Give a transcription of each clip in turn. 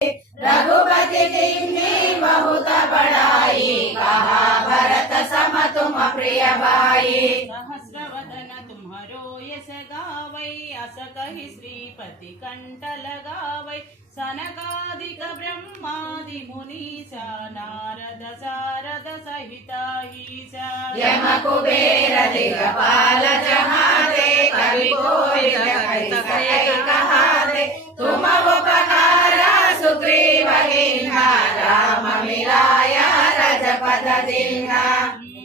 रघुपति किन्नी बहुत बड़ाई, कहा भरत सम तुम प्रिय भाई। सहस्रवदन तुम्हारो यश गावै, अस कहि श्रीपति कंठ लगावै। सनकादिक ब्रह्मादि मुनीसा, नारद सारद सहिता ईसा। यम कुबेर दिगपाल जहाते, कवि कोई कहाते। तुम उपकारा सुग्रीव कीन्हा, राम मिलाया रजपद दीन्हा।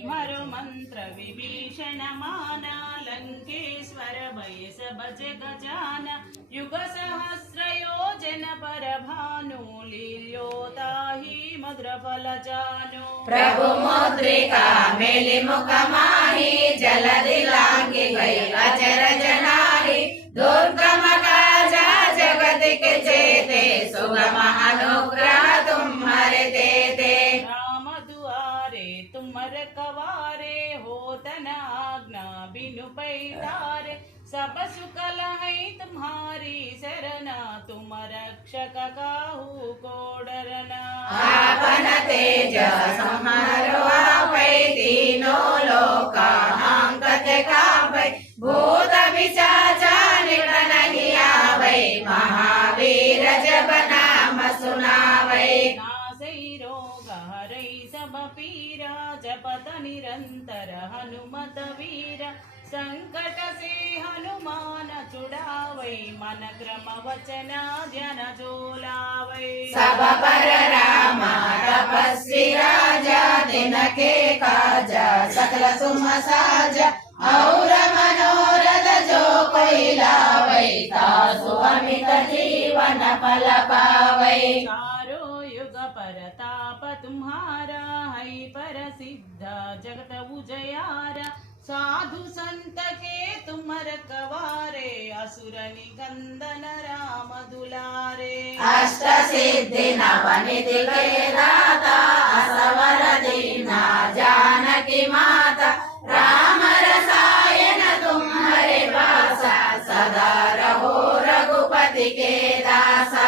हरु मंत्र विभीषण माना, लंकेश्वर भय सब जग जाना। युग सहस्र योजन पर भानु, लील्योताहि मधुर फल जानु। प्रभु मुद्रिका मेलि मुख माहि, जलधि लांघि गई अचरज नाहि। दुर्गम काजा जगत के जेते, सुगम अनुग्रह तुम्हारे देते। राम दुआरे तुम रखवारे, होत न आज्ञा बिनु पैतारे। सब सुख लहै तुम्हारी सरना, तुम रक्षक काहू को डरना। आपन तेज संहारो आपै, तीनों लोक हांकत कापै। भूत पिशाचा निकट नहीं आवै, महावीर जब नाम सुनावै। नासै रोग हरै सब पीरा, जपत निरंतर हनुमत वीरा। संकट से हनुमान छुड़ावै, मन क्रम वचन ध्यान जो लावै। सब पर राम तपस्वी राजा, तिनके काजा सकल सुम साजा। और मनोरथ जो कोई लावै, तासु अमित जीवन फल पावै। चारों युग परताप तुम्हारा, है प्रसिद्ध जगत उजियारा। साधु संत के तुम रखवारे, असुर निकंदन राम दुलारे। अष्ट सिद्धि नवनिधि के दाता, असवर दीना जानकी माता। राम रसायन तुम्हारे पासा, सदा रहो रघुपति के दासा।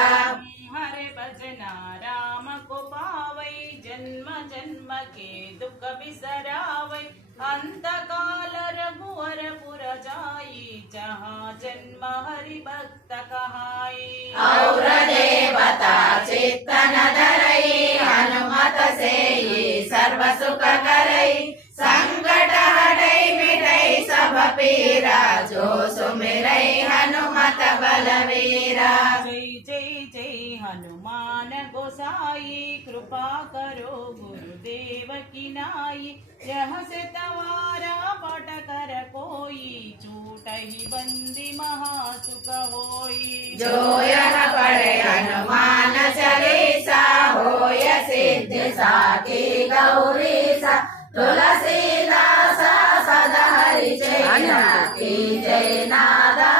हरे भजना राम को पावै, जन्म जन्म के दुख बिसरावै। अंत काल रघुवर पुर जाई, जहाँ जन्म हरि भक्त कहाई। और देवता चित्तन धरई, हनुमत से सर्व सुख करई। संकट हटई मिटई सब पीरा, जो सुमिरई हनुमत बलवीरा। जय जय जय हनुमान गोसाई, कृपा करो गुरुदेव की नाई। यह से तवारा पट कर कोई, छूटहि बंदी महासुख होई। जो यह पढ़े हनुमान चालीसा, होय सिद्धि साखी गौरीसा। तुलसीदास सदा हरि चेत, की जय नादा